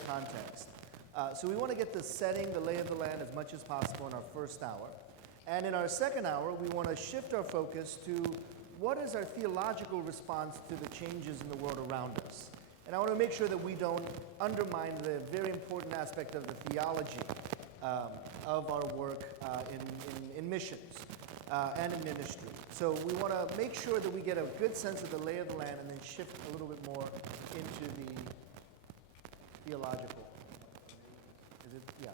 global context. So we want to get the setting, the lay of the land as much as possible in our first hour. And in our second hour, we want to shift our focus to what is our theological response to the changes in the world around us. And I want to make sure that we don't undermine the very important aspect of the theology of our work in missions and in ministry. So we want to make sure that we get a good sense of the lay of the land and then shift a little bit more into the theological. Is it? Yeah.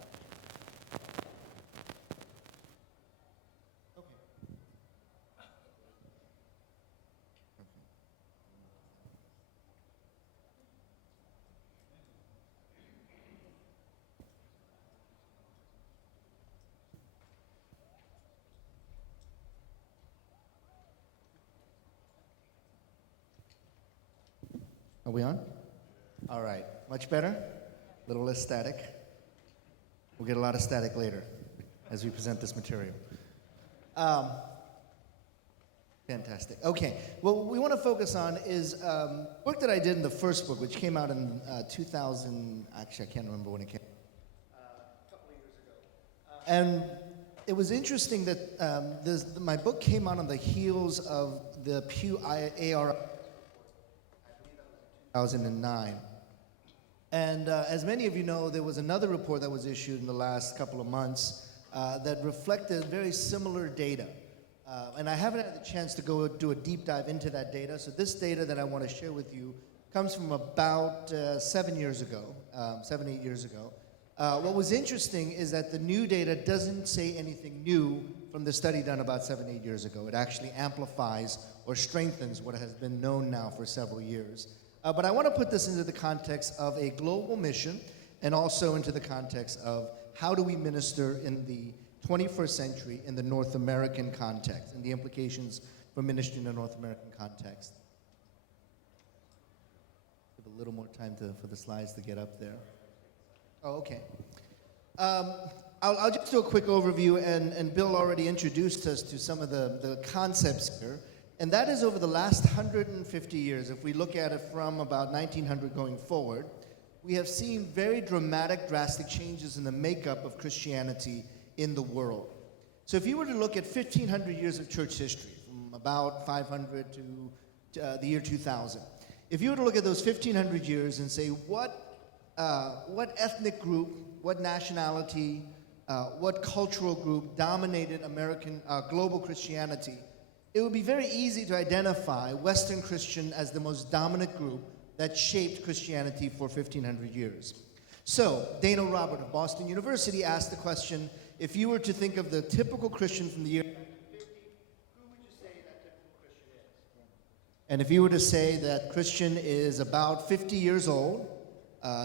Are we on? All right. Much better? A little less static. We'll get a lot of static later as we present this material. Fantastic. Okay. What we want to focus on is work that I did in the first book, which came out in 2000. Actually, I can't remember when it came. A couple of years ago. And it was interesting that my book came out on the heels of the Pew AR 2009. And as many of you know, there was another report that was issued in the last couple of months that reflected very similar data. And I haven't had the chance to go do a deep dive into that data. So this data that I want to share with you comes from about 7 years ago, 7, 8 years ago. What was interesting is that the new data doesn't say anything new from the study done about 7, 8 years ago. It actually amplifies or strengthens what has been known now for several years. But I want to put this into the context of a global mission and also into the context of how do we minister in the 21st century in the North American context and the implications for ministry in the North American context. Give a little more time for the slides to get up there. Oh, okay. I'll just do a quick overview, and Bill already introduced us to some of the concepts here. And that is over the last 150 years, if we look at it from about 1900 going forward, we have seen very drastic changes in the makeup of Christianity in the world. So if you were to look at 1,500 years of church history, from about 500 to the year 2000, if you were to look at those 1,500 years and say what ethnic group, what nationality, what cultural group dominated American global Christianity, it would be very easy to identify Western Christian as the most dominant group that shaped Christianity for 1,500 years. So, Dana Robert of Boston University asked the question, if you were to think of the typical Christian from the year 1950, who would you say that typical Christian is? And if you were to say that Christian is about 50 years old,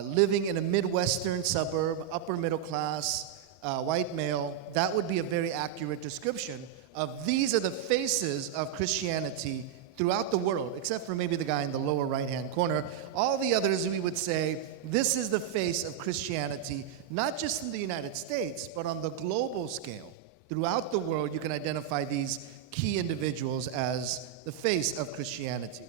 living in a Midwestern suburb, upper middle class, white male, that would be a very accurate description of these are the faces of Christianity throughout the world, except for maybe the guy in the lower right-hand corner. All the others, we would say, this is the face of Christianity, not just in the United States, but on the global scale. Throughout the world, you can identify these key individuals as the face of Christianity.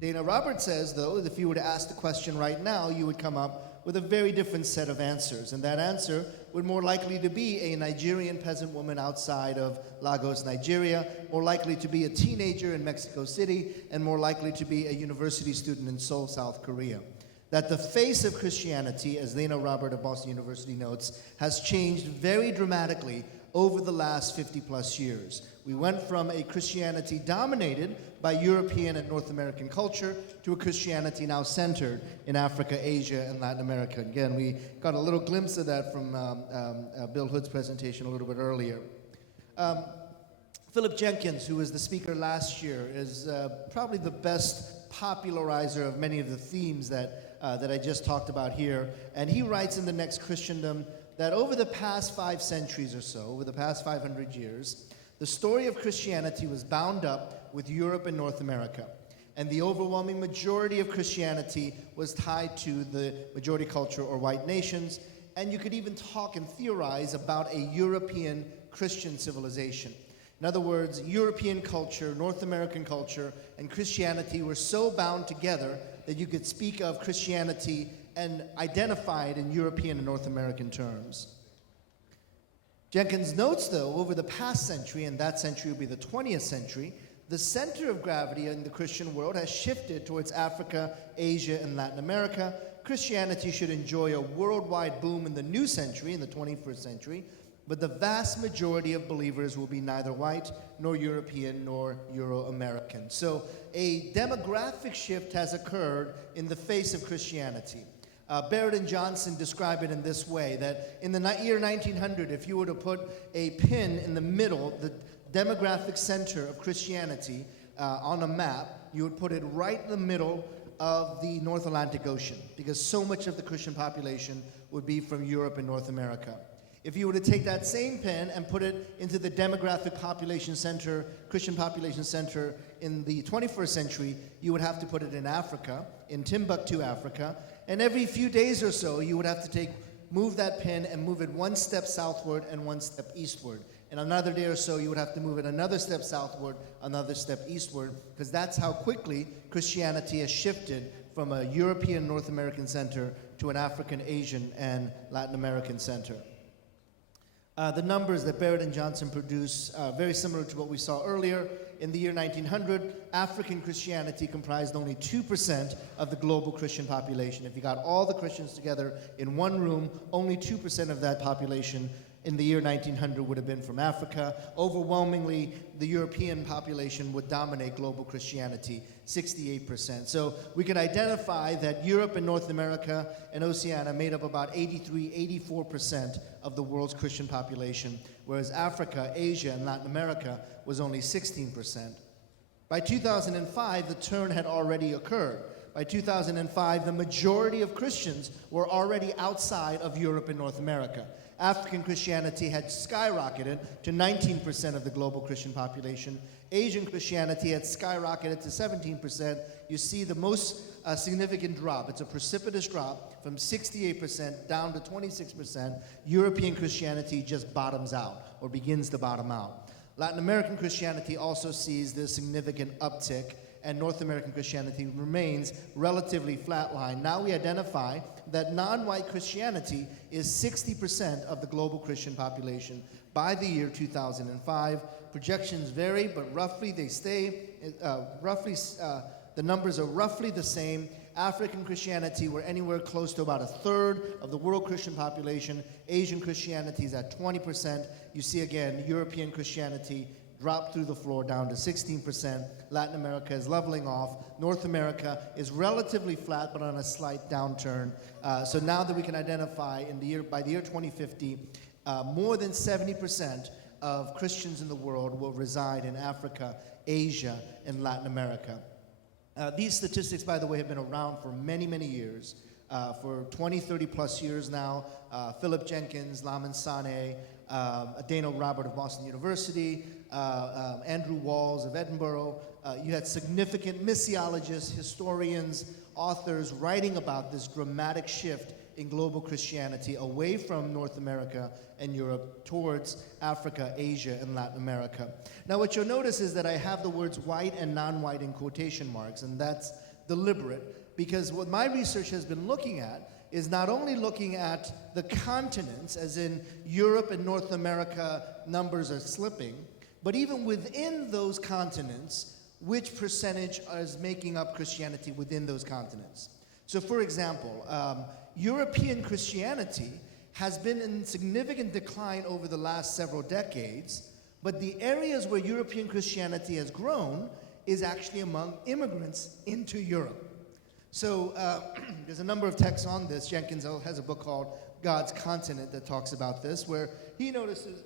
Dana Roberts says, though, that if you were to ask the question right now, you would come up with a very different set of answers. And that answer would more likely to be a Nigerian peasant woman outside of Lagos, Nigeria, more likely to be a teenager in Mexico City, and more likely to be a university student in Seoul, South Korea. That the face of Christianity, as Dana Robert of Boston University notes, has changed very dramatically over the last 50 plus years. We went from a Christianity dominated by European and North American culture to a Christianity now centered in Africa, Asia, and Latin America. Again, we got a little glimpse of that from Bill Hood's presentation a little bit earlier. Philip Jenkins, who was the speaker last year, is probably the best popularizer of many of the themes that I just talked about here. And he writes in The Next Christendom that over the past 5 centuries or so, over the past 500 years, the story of Christianity was bound up with Europe and North America. And the overwhelming majority of Christianity was tied to the majority culture or white nations. And you could even talk and theorize about a European Christian civilization. In other words, European culture, North American culture, and Christianity were so bound together that you could speak of Christianity and identified in European and North American terms. Jenkins notes, though, over the past century, and that century will be the 20th century, the center of gravity in the Christian world has shifted towards Africa, Asia, and Latin America. Christianity should enjoy a worldwide boom in the new century, in the 21st century, but the vast majority of believers will be neither white, nor European, nor Euro-American. So a demographic shift has occurred in the face of Christianity. Barrett and Johnson describe it in this way, that in the year 1900, if you were to put a pin in the middle, the demographic center of Christianity on a map, you would put it right in the middle of the North Atlantic Ocean, because so much of the Christian population would be from Europe and North America. If you were to take that same pin and put it into the demographic population center, Christian population center in the 21st century, you would have to put it in Africa, in Timbuktu, Africa, and every few days or so, you would have to move that pin and move it one step southward and one step eastward. And another day or so, you would have to move it another step southward, another step eastward, because that's how quickly Christianity has shifted from a European, North American center to an African, Asian, and Latin American center. The numbers that Barrett and Johnson produce are very similar to what we saw earlier. In the year 1900, African Christianity comprised only 2% of the global Christian population. If you got all the Christians together in one room, only 2% of that population in the year 1900 would have been from Africa. Overwhelmingly, the European population would dominate global Christianity, 68%. So we could identify that Europe and North America and Oceania made up about 84% of the world's Christian population, whereas Africa, Asia, and Latin America was only 16%. By 2005, the turn had already occurred. By 2005, the majority of Christians were already outside of Europe and North America. African Christianity had skyrocketed to 19% of the global Christian population. Asian Christianity had skyrocketed to 17%. You see the most significant drop. It's a precipitous drop from 68% down to 26%. European Christianity just bottoms out or begins to bottom out. Latin American Christianity also sees this significant uptick, and North American Christianity remains relatively flatline. Now we identify that non-white Christianity is 60% of the global Christian population by the year 2005. Projections vary, but roughly they stay, the numbers are roughly the same. African Christianity, we're anywhere close to about a third of the world Christian population. Asian Christianity is at 20%. You see again, European Christianity dropped through the floor down to 16%. Latin America is leveling off. North America is relatively flat, but on a slight downturn. So now that we can identify by the year 2050, more than 70% of Christians in the world will reside in Africa, Asia, and Latin America. These statistics, by the way, have been around for many, many years. For 20, 30 plus years now, Philip Jenkins, Lamin Sane, Dana Robert of Boston University, Andrew Walls of Edinburgh. You had significant missiologists, historians, authors writing about this dramatic shift in global Christianity away from North America and Europe towards Africa, Asia, and Latin America. Now, what you'll notice is that I have the words white and non-white in quotation marks, and that's deliberate, because what my research has been looking at is not only looking at the continents, as in Europe and North America numbers are slipping, but even within those continents, which percentage is making up Christianity within those continents. So for example, European Christianity has been in significant decline over the last several decades, but the areas where European Christianity has grown is actually among immigrants into Europe. So there's a number of texts on this. Jenkins has a book called God's Continent that talks about this, where he notices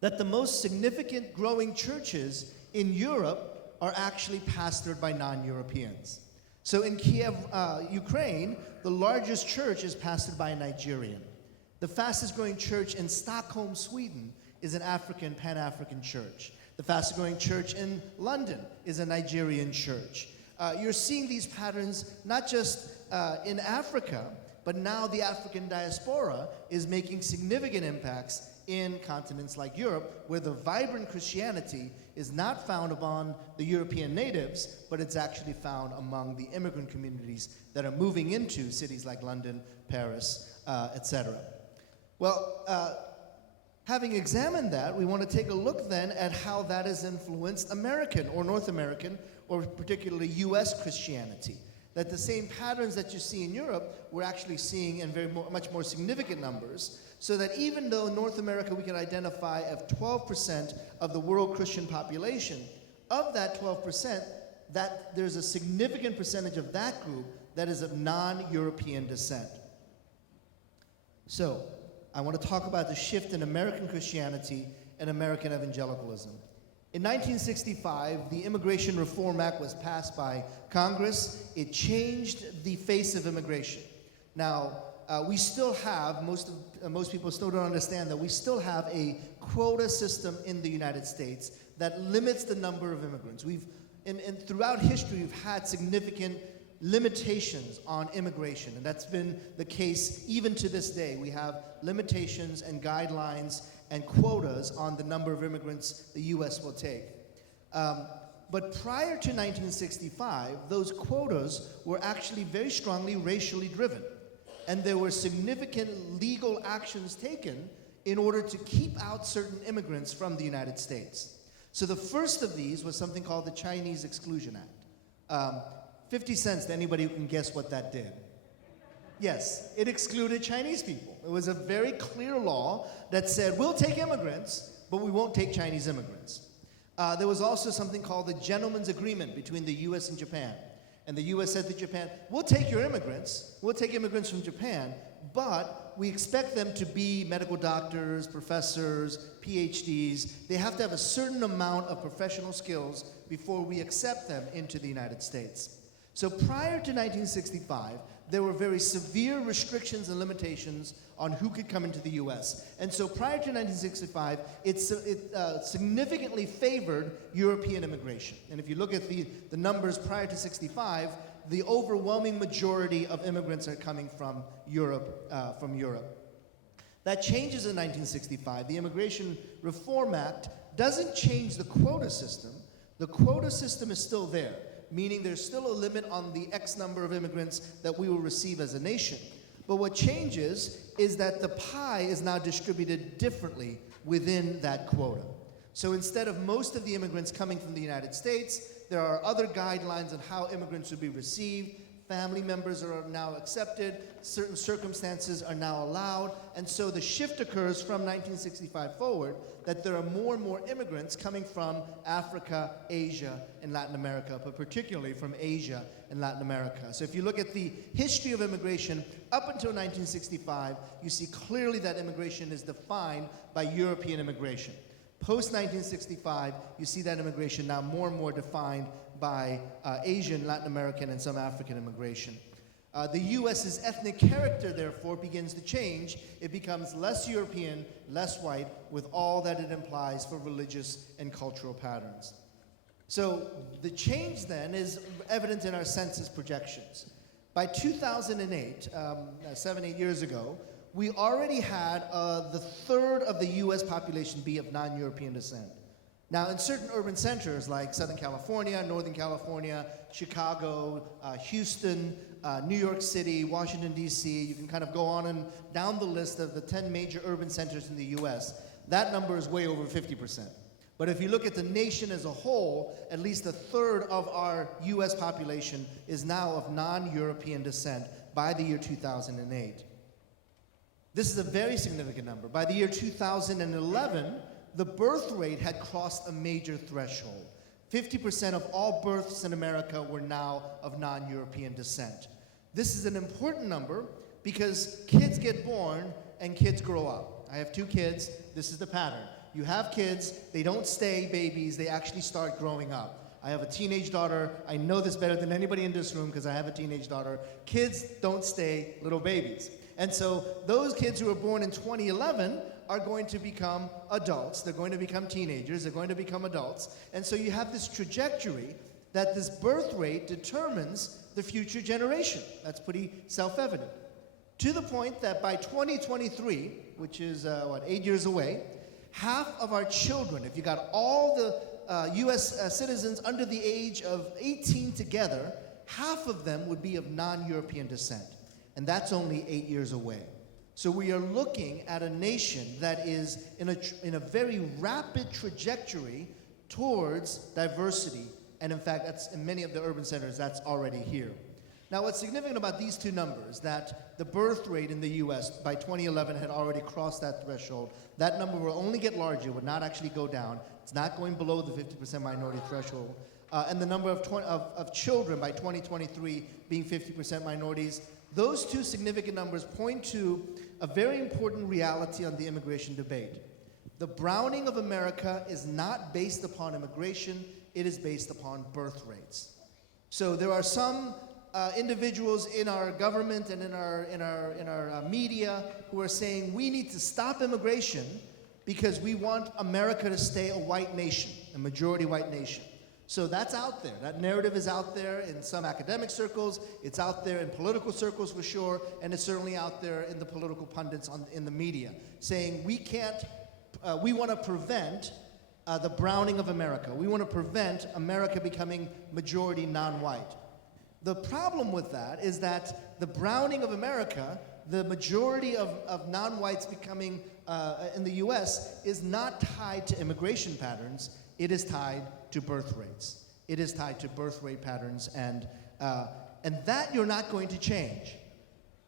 that the most significant growing churches in Europe are actually pastored by non-Europeans. So in Kiev, Ukraine, the largest church is pastored by a Nigerian. The fastest growing church in Stockholm, Sweden, is an African, Pan-African church. The fastest growing church in London is a Nigerian church. You're seeing these patterns not just in Africa, but now the African diaspora is making significant impacts in continents like Europe, where the vibrant Christianity is not found among the European natives, but it's actually found among the immigrant communities that are moving into cities like London, Paris, etc. Well, having examined that, we want to take a look then at how that has influenced American or North American, or particularly US Christianity. That the same patterns that you see in Europe, we're actually seeing in much more significant numbers, so that even though North America we can identify as 12% of the world Christian population, of that 12%, that there's a significant percentage of that group that is of non-European descent. So, I want to talk about the shift in American Christianity and American evangelicalism. In 1965, the Immigration Reform Act was passed by Congress. It changed the face of immigration. Now, we still have, most people still don't understand that we still have a quota system in the United States that limits the number of immigrants. Throughout history, we've had significant limitations on immigration, and that's been the case even to this day. We have limitations and guidelines and quotas on the number of immigrants the U.S. will take. But prior to 1965, those quotas were actually very strongly racially driven, and there were significant legal actions taken in order to keep out certain immigrants from the United States. So the first of these was something called the Chinese Exclusion Act. 50 cents to anybody who can guess what that did. Yes, it excluded Chinese people. It was a very clear law that said, we'll take immigrants, but we won't take Chinese immigrants. There was also something called the Gentleman's Agreement between the US and Japan. And the US said to Japan, we'll take your immigrants, we'll take immigrants from Japan, but we expect them to be medical doctors, professors, PhDs. They have to have a certain amount of professional skills before we accept them into the United States. So prior to 1965, there were very severe restrictions and limitations on who could come into the US. And so prior to 1965, it significantly favored European immigration. And if you look at the numbers prior to 65, the overwhelming majority of immigrants are coming from Europe. That changes in 1965. The Immigration Reform Act doesn't change the quota system. The quota system is still there, meaning there's still a limit on the X number of immigrants that we will receive as a nation. But what changes is that the pie is now distributed differently within that quota. So instead of most of the immigrants coming from the United States, there are other guidelines on how immigrants should be received. Family members are now accepted, certain circumstances are now allowed, and so the shift occurs from 1965 forward that there are more and more immigrants coming from Africa, Asia, and Latin America, but particularly from Asia and Latin America. So if you look at the history of immigration up until 1965, you see clearly that immigration is defined by European immigration. Post-1965, you see that immigration now more and more defined by Asian, Latin American, and some African immigration. The U.S.'s ethnic character, therefore, begins to change. It becomes less European, less white, with all that it implies for religious and cultural patterns. So the change, then, is evident in our census projections. By 2008, 7-8 years ago, we already had the third of the U.S. population be of non-European descent. Now, in certain urban centers like Southern California, Northern California, Chicago, Houston, New York City, Washington, D.C., you can kind of go on and down the list of the 10 major urban centers in the U.S., that number is way over 50%. But if you look at the nation as a whole, at least a third of our U.S. population is now of non-European descent by the year 2008. This is a very significant number. By the year 2011, the birth rate had crossed a major threshold. 50% of all births in America were now of non-European descent. This is an important number because kids get born and kids grow up. I have 2 kids. This is the pattern. You have kids, they don't stay babies, they actually start growing up. I have a teenage daughter. I know this better than anybody in this room because I have a teenage daughter. Kids don't stay little babies. And so those kids who were born in 2011 are going to become adults. They're going to become teenagers. They're going to become adults. And so you have this trajectory that this birth rate determines the future generation. That's pretty self-evident. to the point that by 2023, which is, 8 years away, half of our children, if you got all the U.S. Citizens under the age of 18 together, half of them would be of non-European descent. And that's only 8 years away. So we are looking at a nation that is in a very rapid trajectory towards diversity. And in fact, that's in many of the urban centers, that's already here. Now, what's significant about these two numbers, that the birth rate in the U.S. by 2011 had already crossed that threshold. That number will only get larger, would not actually go down. It's not going below the 50% minority threshold. And the number of children by 2023 being 50% minorities, those two significant numbers point to a very important reality on the immigration debate. The browning of America is not based upon immigration, it is based upon birth rates. So there are some individuals in our government and in our media who are saying we need to stop immigration because we want America to stay a white nation, a majority white nation. So that's out there. That narrative is out there in some academic circles. It's out there in political circles for sure, and it's certainly out there in the political pundits in the media, saying we want to prevent the browning of America. We want to prevent America becoming majority non-white. The problem with that is that the browning of America, the majority of non-whites becoming in the U.S. is not tied to immigration patterns. It is tied to birth rates. It is tied to birth rate patterns, and that you're not going to change.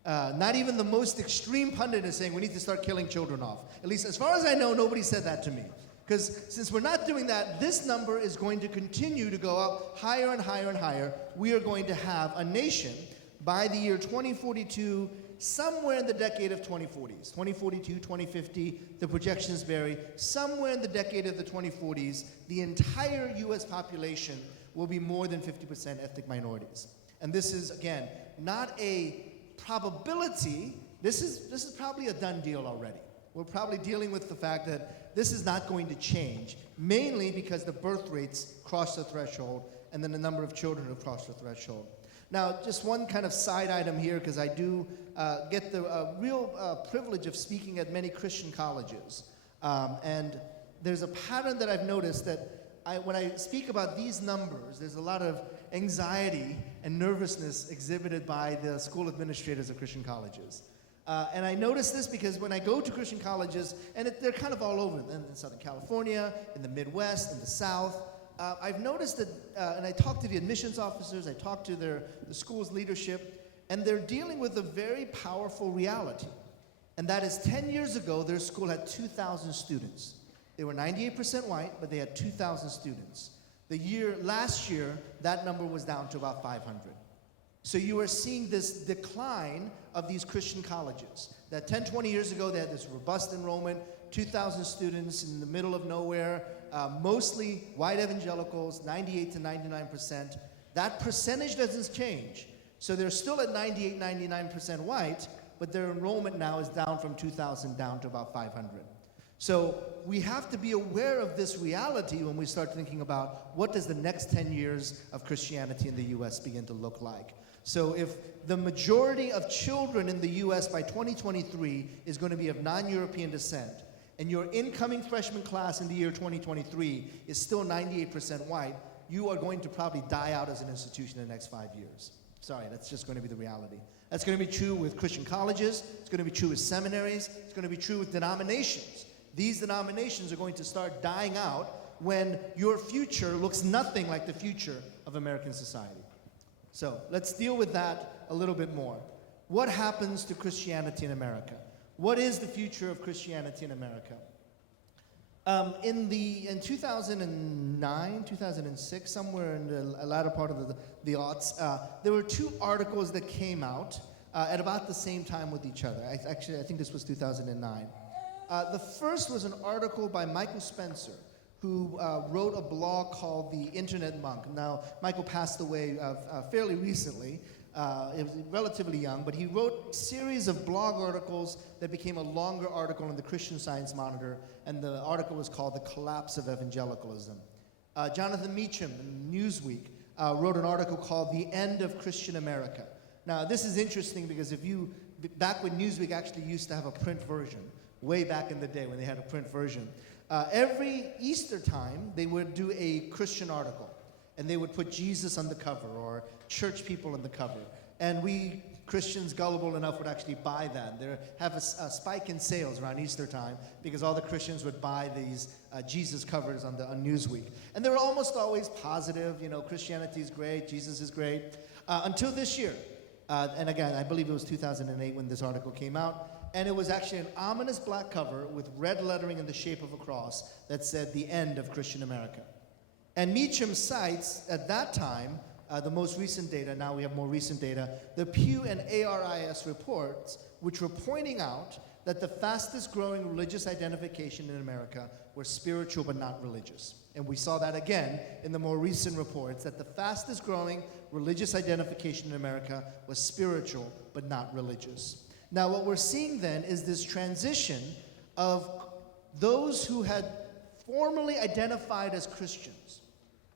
Not even the most extreme pundit is saying we need to start killing children off. At least as far as I know, nobody said that to me. Because since we're not doing that, this number is going to continue to go up higher and higher and higher. We are going to have a nation by the year 2042, somewhere in the decade of 2040s. 2042, 2050, the projections vary. Somewhere in the decade of the 2040s, the entire US population will be more than 50% ethnic minorities. And this is, again, not a probability. This is probably a done deal already. We're probably dealing with the fact that this is not going to change, mainly because the birth rates cross the threshold and then the number of children who cross the threshold. Now, just one kind of side item here, because I do get the real privilege of speaking at many Christian colleges. And there's a pattern that I've noticed that when I speak about these numbers, there's a lot of anxiety and nervousness exhibited by the school administrators of Christian colleges. And I notice this because when I go to Christian colleges, and they're kind of all over, in Southern California, in the Midwest, in the South, I've noticed that, and I talk to the admissions officers, I talk to the school's leadership, and they're dealing with a very powerful reality. And that is 10 years ago, their school had 2,000 students. They were 98% white, but they had 2,000 students. Last year, that number was down to about 500. So you are seeing this decline of these Christian colleges. That 10, 20 years ago, they had this robust enrollment, 2,000 students in the middle of nowhere, mostly white evangelicals, 98 to 99%. That percentage doesn't change. So they're still at 98, 99% white, but their enrollment now is down from 2,000 down to about 500. So we have to be aware of this reality when we start thinking about what does the next 10 years of Christianity in the U.S. begin to look like. So if the majority of children in the U.S. by 2023 is going to be of non-European descent, and your incoming freshman class in the year 2023 is still 98% white, you are going to probably die out as an institution in the next 5 years. Sorry, that's just going to be the reality. That's going to be true with Christian colleges. It's going to be true with seminaries. It's going to be true with denominations. These denominations are going to start dying out when your future looks nothing like the future of American society. So let's deal with that a little bit more. What happens to Christianity in America? What is the future of Christianity in America? In 2009, 2006, somewhere in the latter part of the aughts, there were two articles that came out at about the same time with each other. I think this was 2009. The first was an article by Michael Spencer, who wrote a blog called The Internet Monk. Now, Michael passed away fairly recently. He was relatively young, but he wrote a series of blog articles that became a longer article in the Christian Science Monitor, and the article was called The Collapse of Evangelicalism. Jonathan Meacham in Newsweek wrote an article called The End of Christian America. Now, this is interesting because if you back when Newsweek actually used to have a print version, way back in the day when they had a print version. Every Easter time, they would do a Christian article, and they would put Jesus on the cover or church people on the cover. And we Christians, gullible enough, would actually buy that. They have a spike in sales around Easter time because all the Christians would buy these Jesus covers on Newsweek. And they were almost always positive. Christianity is great, Jesus is great. Until this year. And again, I believe it was 2008 when this article came out. And it was actually an ominous black cover with red lettering in the shape of a cross that said, "The End of Christian America." And Meacham cites, at that time, the most recent data, now we have more recent data, the Pew and ARIS reports, which were pointing out that the fastest growing religious identification in America were spiritual but not religious. And we saw that again in the more recent reports, that the fastest growing religious identification in America was spiritual but not religious. Now what we're seeing then is this transition of those who had formerly identified as Christians,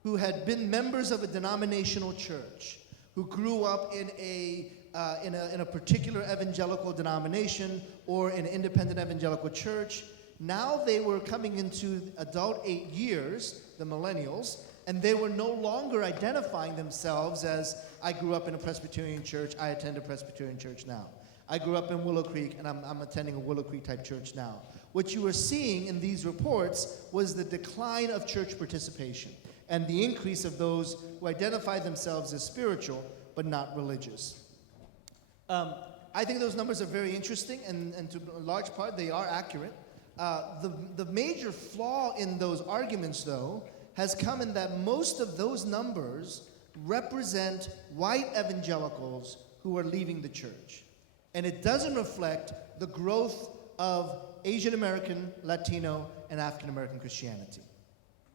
who had been members of a denominational church, who grew up in a particular evangelical denomination or an independent evangelical church. Now they were coming into adult 8 years, the millennials, and they were no longer identifying themselves as, I grew up in a Presbyterian church, I attend a Presbyterian church now. I grew up in Willow Creek, and I'm attending a Willow Creek type church now. What you were seeing in these reports was the decline of church participation and the increase of those who identify themselves as spiritual but not religious. I think those numbers are very interesting, and to a large part they are accurate. The major flaw in those arguments, though, has come in that most of those numbers represent white evangelicals who are leaving the church. And it doesn't reflect the growth of Asian American, Latino, and African American Christianity.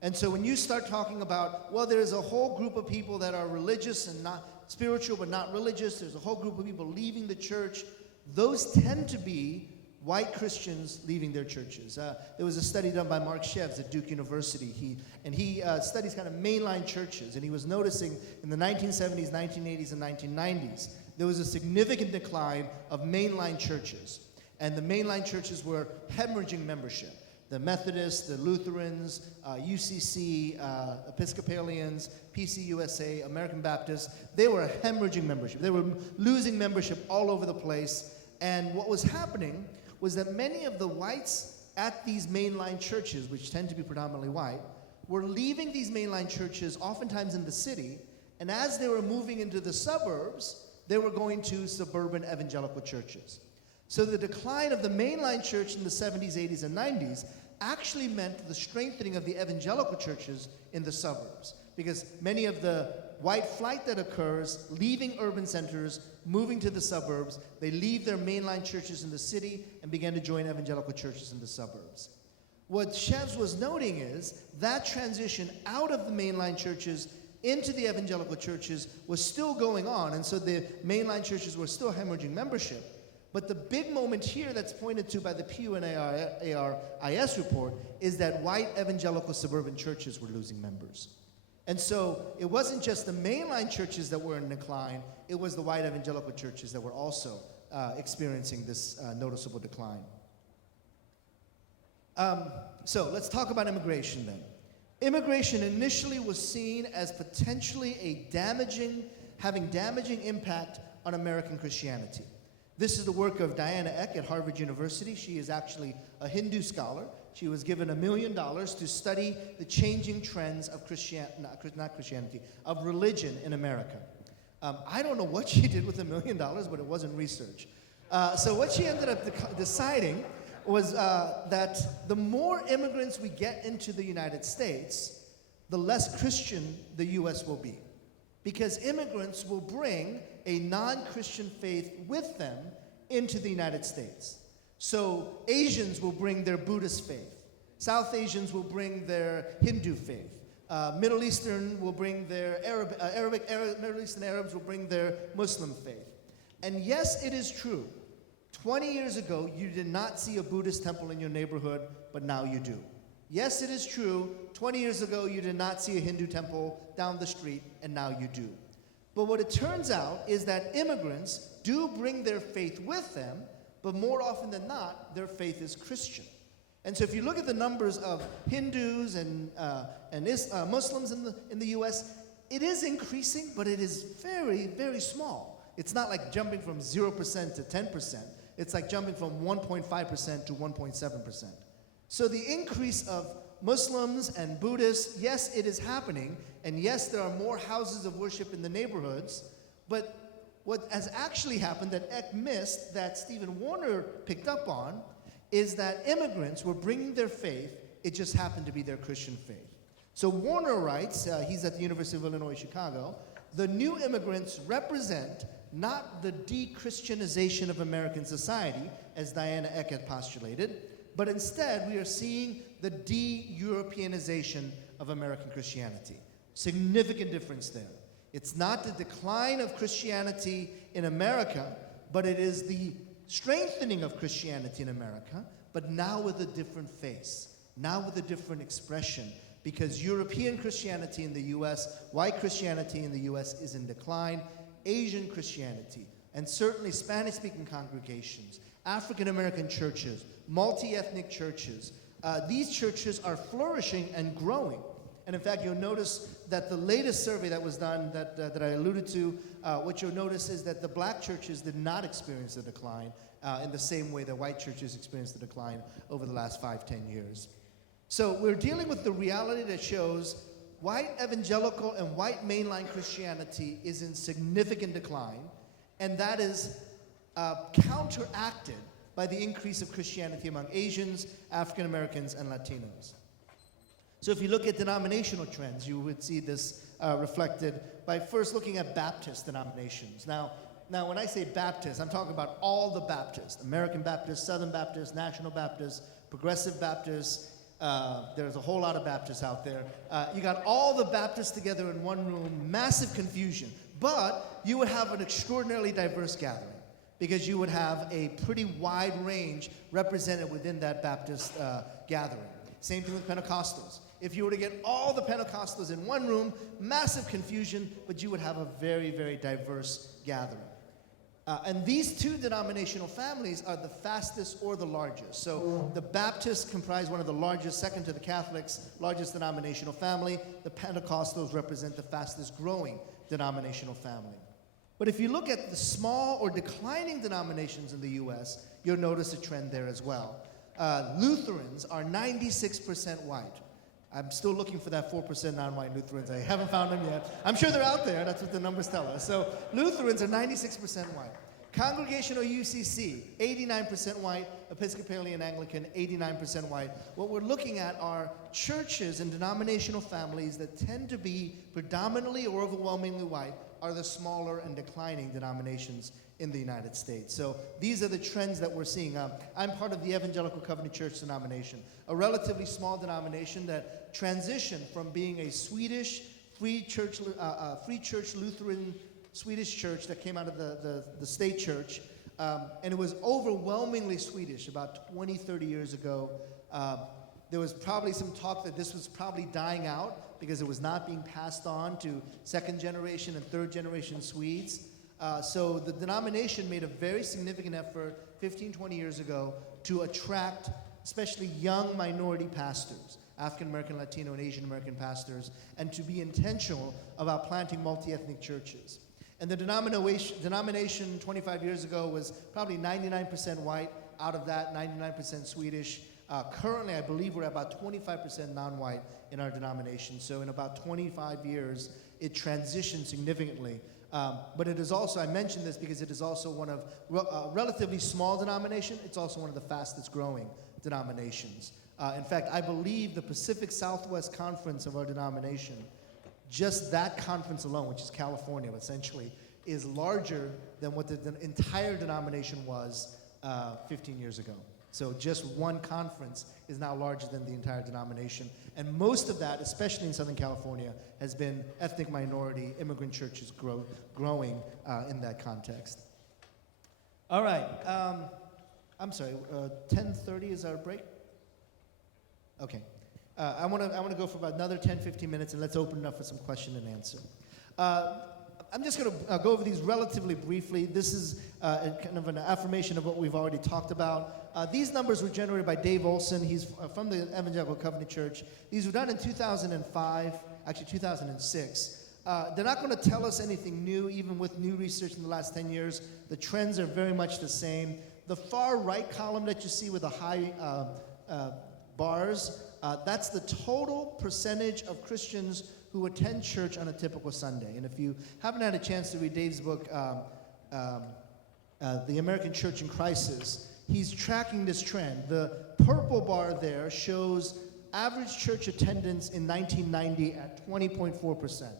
And so when you start talking about, well, there's a whole group of people that are religious and not spiritual but not religious, there's a whole group of people leaving the church, those tend to be white Christians leaving their churches. There was a study done by Mark Shevs at Duke University. He studies kind of mainline churches, and he was noticing in the 1970s, 1980s, and 1990s, there was a significant decline of mainline churches. And the mainline churches were hemorrhaging membership. The Methodists, the Lutherans, UCC, Episcopalians, PCUSA, American Baptists, they were hemorrhaging membership. They were losing membership all over the place. And what was happening was that many of the whites at these mainline churches, which tend to be predominantly white, were leaving these mainline churches oftentimes in the city, and as they were moving into the suburbs, they were going to suburban evangelical churches. So the decline of the mainline church in the 70s, 80s, and 90s actually meant the strengthening of the evangelical churches in the suburbs, because many of the white flight that occurs, leaving urban centers, moving to the suburbs, they leave their mainline churches in the city and begin to join evangelical churches in the suburbs. What Shevs was noting is that transition out of the mainline churches into the evangelical churches was still going on, and so the mainline churches were still hemorrhaging membership. But the big moment here that's pointed to by the Pew and ARIS report is that white evangelical suburban churches were losing members. And so it wasn't just the mainline churches that were in decline, it was the white evangelical churches that were also experiencing this noticeable decline. So let's talk about immigration then. Immigration initially was seen as potentially having damaging impact on American Christianity. This is the work of Diana Eck at Harvard University. She is actually a Hindu scholar. She was given $1 million to study the changing trends of of religion in America. I don't know what she did with $1 million, but it wasn't research. So what she ended up deciding was that the more immigrants we get into the United States, the less Christian the U.S. will be. Because immigrants will bring a non-Christian faith with them into the United States. So Asians will bring their Buddhist faith. South Asians will bring their Hindu faith. Middle Eastern will bring their Middle Eastern Arabs will bring their Muslim faith. And yes, it is true. 20 years ago, you did not see a Buddhist temple in your neighborhood, but now you do. Yes, it is true. 20 years ago, you did not see a Hindu temple down the street, and now you do. But what it turns out is that immigrants do bring their faith with them, but more often than not, their faith is Christian. And so if you look at the numbers of Hindus and Muslims in the U.S., it is increasing, but it is very, very small. It's not like jumping from 0% to 10%. It's like jumping from 1.5% to 1.7%. So the increase of Muslims and Buddhists, yes, it is happening, and yes, there are more houses of worship in the neighborhoods, but what has actually happened that Eck missed, that Stephen Warner picked up on, is that immigrants were bringing their faith, it just happened to be their Christian faith. So Warner writes, he's at the University of Illinois, Chicago, the new immigrants represent not the de-Christianization of American society, as Diana Eck had postulated, but instead we are seeing the de-Europeanization of American Christianity. Significant difference there. It's not the decline of Christianity in America, but it is the strengthening of Christianity in America, but now with a different face, now with a different expression, because European Christianity in the U.S., white Christianity in the U.S. is in decline, Asian Christianity, and certainly Spanish-speaking congregations, African-American churches, multi-ethnic churches, these churches are flourishing and growing. And in fact, you'll notice that the latest survey that was done that I alluded to, what you'll notice is that the black churches did not experience a decline in the same way that white churches experienced a decline over the last 5-10 years. So we're dealing with the reality that shows white evangelical and white mainline Christianity is in significant decline, and that is counteracted by the increase of Christianity among Asians, African Americans, and Latinos. So if you look at denominational trends, you would see this reflected by first looking at Baptist denominations. Now, when I say Baptist, I'm talking about all the Baptists, American Baptists, Southern Baptists, National Baptists, Progressive Baptists. There's a whole lot of Baptists out there. You got all the Baptists together in one room, massive confusion. But you would have an extraordinarily diverse gathering because you would have a pretty wide range represented within that Baptist gathering. Same thing with Pentecostals. If you were to get all the Pentecostals in one room, massive confusion, but you would have a very, very diverse gathering. And these two denominational families are the fastest or the largest. So the Baptists comprise one of the largest, second to the Catholics, largest denominational family. The Pentecostals represent the fastest growing denominational family. But if you look at the small or declining denominations in the U.S., you'll notice a trend there as well. Lutherans are 96% white. I'm still looking for that 4% non-white Lutherans. I haven't found them yet. I'm sure they're out there. That's what the numbers tell us. So Lutherans are 96% white. Congregational UCC, 89% white. Episcopalian Anglican, 89% white. What we're looking at are churches and denominational families that tend to be predominantly or overwhelmingly white are the smaller and declining denominations in the United States. So these are the trends that we're seeing. I'm part of the Evangelical Covenant Church denomination, a relatively small denomination that transitioned from being a Swedish free church Lutheran Swedish church that came out of the state church, and it was overwhelmingly Swedish about 20, 30 years ago. There was probably some talk that this was probably dying out because it was not being passed on to second generation and third generation Swedes. So the denomination made a very significant effort 15, 20 years ago to attract especially young minority pastors, African American, Latino, and Asian American pastors, and to be intentional about planting multi-ethnic churches. And the denomination 25 years ago was probably 99% white, out of that 99% Swedish. Currently, I believe we're about 25% non-white in our denomination. So in about 25 years, it transitioned significantly. But it is also, I mentioned this because it is also one of a relatively small denomination. It's also one of the fastest growing denominations. In fact, I believe the Pacific Southwest Conference of our denomination, just that conference alone, which is California essentially, is larger than what the entire denomination was 15 years ago. So just one conference is now larger than the entire denomination. And most of that, especially in Southern California, has been ethnic minority immigrant churches growing in that context. All right. I'm sorry, 10:30 is our break? Okay. I want to go for about another 10, 15 minutes, and let's open it up for some question and answer. I'm just going to go over these relatively briefly. This is kind of an affirmation of what we've already talked about. These numbers were generated by Dave Olson. He's from the Evangelical Covenant Church. These were done in 2005, actually 2006. They're not going to tell us anything new, even with new research in the last 10 years. The trends are very much the same. The far right column that you see with the high bars, that's the total percentage of Christians who attend church on a typical Sunday. And if you haven't had a chance to read Dave's book, The American Church in Crisis, he's tracking this trend. The purple bar there shows average church attendance in 1990 at 20.4%.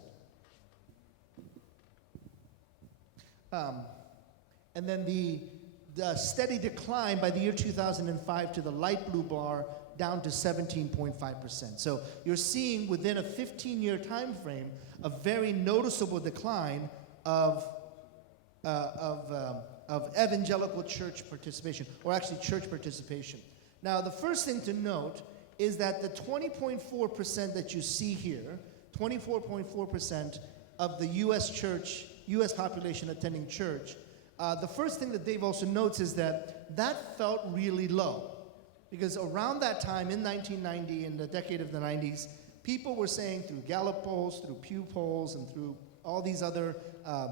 And then the steady decline by the year 2005 to the light blue bar down to 17.5%. So you're seeing within a 15-year time frame a very noticeable decline of evangelical church participation, or actually church participation. Now, the first thing to note is that the 20.4% that you see here, 24.4% of the U.S. population attending church, the first thing that Dave also notes is that that felt really low. Because around that time, in 1990, in the decade of the 90s, people were saying through Gallup polls, through Pew polls, and through all these other, I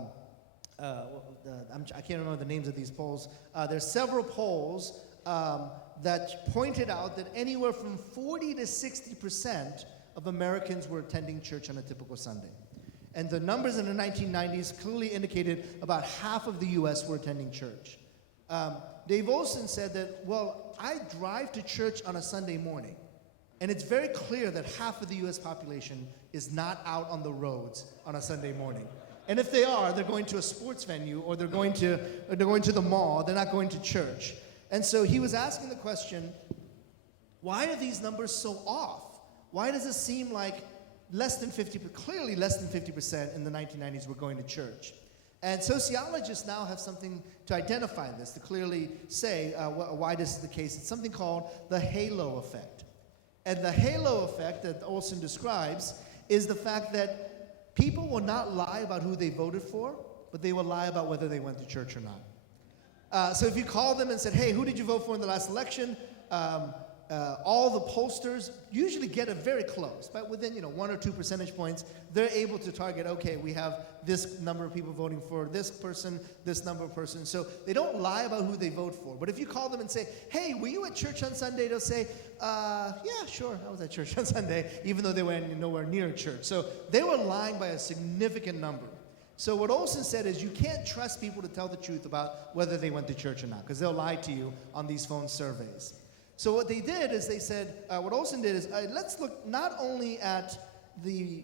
can't remember the names of these polls. There's several polls that pointed out that anywhere from 40 to 60% of Americans were attending church on a typical Sunday. And the numbers in the 1990s clearly indicated about half of the U.S. were attending church. Dave Olson said that, well, I drive to church on a Sunday morning, and it's very clear that half of the U.S. population is not out on the roads on a Sunday morning. And if they are, they're going to a sports venue, or they're going to the mall. They're not going to church. And so he was asking the question, why are these numbers so off? Why does it seem like clearly less than 50% in the 1990s were going to church? And sociologists now have something to identify this, to clearly say why this is the case. It's something called the halo effect. And the halo effect that Olson describes is the fact that people will not lie about who they voted for, but they will lie about whether they went to church or not. So if you call them and said, hey, who did you vote for in the last election? All the pollsters usually get it very close, but within 1 or 2 percentage points, they're able to target, okay, we have this number of people voting for this person, this number of persons. So they don't lie about who they vote for. But if you call them and say, hey, were you at church on Sunday? They'll say, yeah, sure, I was at church on Sunday, even though they were nowhere near church. So they were lying by a significant number. So what Olson said is you can't trust people to tell the truth about whether they went to church or not, because they'll lie to you on these phone surveys. So what they did is they said, what Olson did is, let's look not only at the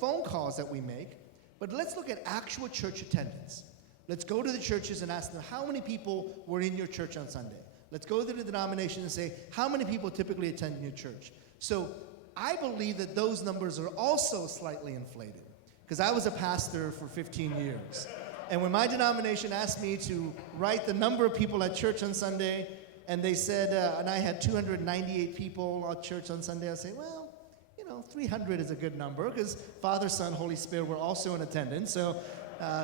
phone calls that we make, but let's look at actual church attendance. Let's go to the churches and ask them, how many people were in your church on Sunday? Let's go to the denomination and say, how many people typically attend your church? So I believe that those numbers are also slightly inflated, because I was a pastor for 15 years. And when my denomination asked me to write the number of people at church on Sunday, and they said, and I had 298 people at church on Sunday, I say, well, 300 is a good number, because Father, Son, Holy Spirit were also in attendance, so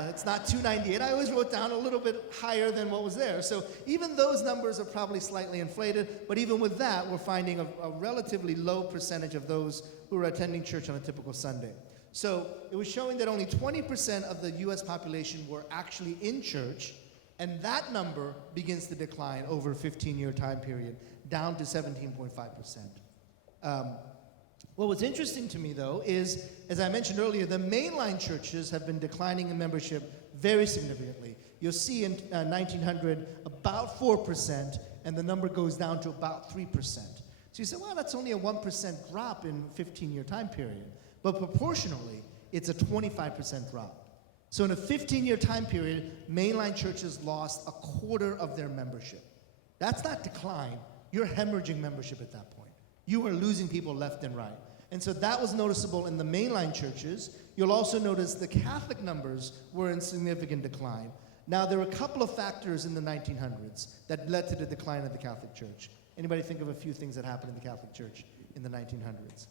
it's not 298. I always wrote down a little bit higher than what was there. So even those numbers are probably slightly inflated, but even with that, we're finding a relatively low percentage of those who are attending church on a typical Sunday. So it was showing that only 20% of the U.S. population were actually in church, and that number begins to decline over a 15-year time period, down to 17.5%. What was interesting to me, though, is, as I mentioned earlier, the mainline churches have been declining in membership very significantly. You'll see in 1900 about 4%, and the number goes down to about 3%. So you say, well, that's only a 1% drop in a 15-year time period. But proportionally, it's a 25% drop. So in a 15-year time period, mainline churches lost a quarter of their membership. That's not decline. You're hemorrhaging membership at that point. You are losing people left and right. And so that was noticeable in the mainline churches. You'll also notice the Catholic numbers were in significant decline. Now, there were a couple of factors in the 1900s that led to the decline of the Catholic Church. Anybody think of a few things that happened in the Catholic Church in the 1900s?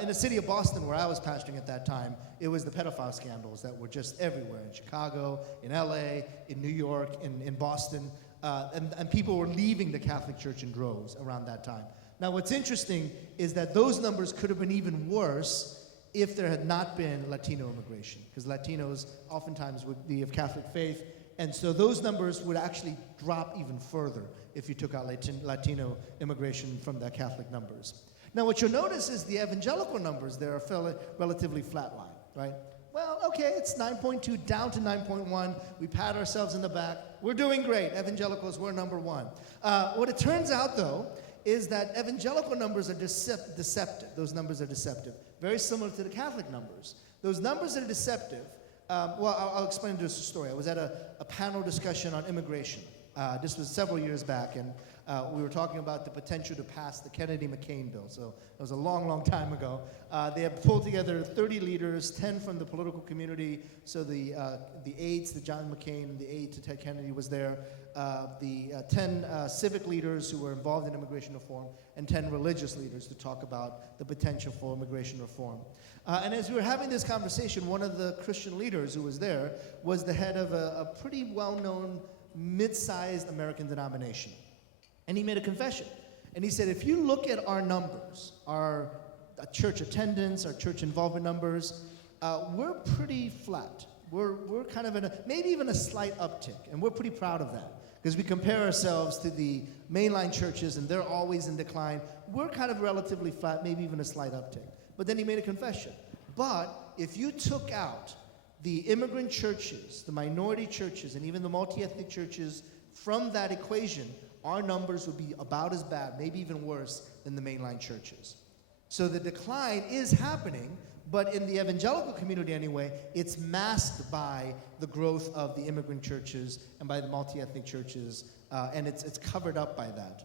In the city of Boston, where I was pastoring at that time, it was the pedophile scandals that were just everywhere, in Chicago, in LA, in New York, in Boston, and people were leaving the Catholic Church in droves around that time. Now, what's interesting is that those numbers could have been even worse if there had not been Latino immigration, because Latinos oftentimes would be of Catholic faith, and so those numbers would actually drop even further if you took out Latino immigration from the Catholic numbers. Now, what you'll notice is the evangelical numbers there are relatively flatline, right? Well, okay, it's 9.2 down to 9.1. We pat ourselves in the back. We're doing great. Evangelicals, we're number one. What it turns out, though, is that evangelical numbers are deceptive. Those numbers are deceptive. Very similar to the Catholic numbers. Those numbers that are deceptive, I'll explain this story. I was at a panel discussion on immigration. This was several years back, and we were talking about the potential to pass the Kennedy-McCain bill. So it was a long, long time ago. They had pulled together 30 leaders, 10 from the political community. So the aides to John McCain, the aide to Ted Kennedy was there. The 10 civic leaders who were involved in immigration reform, and 10 religious leaders to talk about the potential for immigration reform. And as we were having this conversation, one of the Christian leaders who was there was the head of a pretty well-known mid-sized American denomination. And he made a confession. And he said, if you look at our numbers, our church attendance, our church involvement numbers, we're pretty flat. We're kind of in maybe even a slight uptick. And we're pretty proud of that, because we compare ourselves to the mainline churches, and they're always in decline. We're kind of relatively flat, maybe even a slight uptick. But then he made a confession. But if you took out the immigrant churches, the minority churches, and even the multi-ethnic churches from that equation, our numbers would be about as bad, maybe even worse, than the mainline churches. So the decline is happening, but in the evangelical community anyway, it's masked by the growth of the immigrant churches and by the multi-ethnic churches, and it's covered up by that.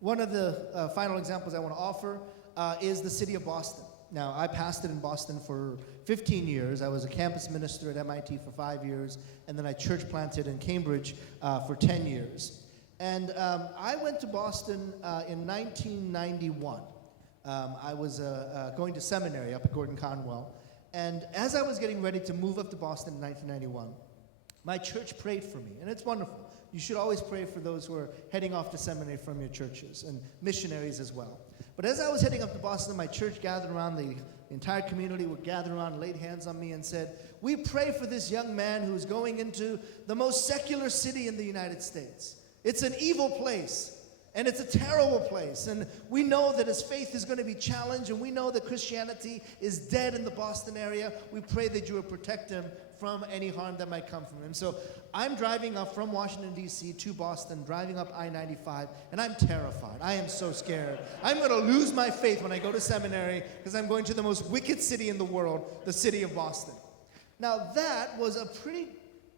One of the final examples I want to offer is the city of Boston. Now, I pastored in Boston for 15 years. I was a campus minister at MIT for 5 years, and then I church planted in Cambridge for 10 years. And I went to Boston in 1991. I was going to seminary up at Gordon Conwell. And as I was getting ready to move up to Boston in 1991, my church prayed for me, and it's wonderful. You should always pray for those who are heading off to seminary from your churches, and missionaries as well. But as I was heading up to Boston, my church gathered around, the entire community would gather around, laid hands on me and said, we pray for this young man who's going into the most secular city in the United States. It's an evil place, and it's a terrible place, and we know that his faith is going to be challenged, and we know that Christianity is dead in the Boston area. We pray that you would protect him from any harm that might come from him. So I'm driving up from Washington, D.C. to Boston, driving up I-95, and I'm terrified. I am so scared. I'm going to lose my faith when I go to seminary, because I'm going to the most wicked city in the world, the city of Boston. Now, that was a pretty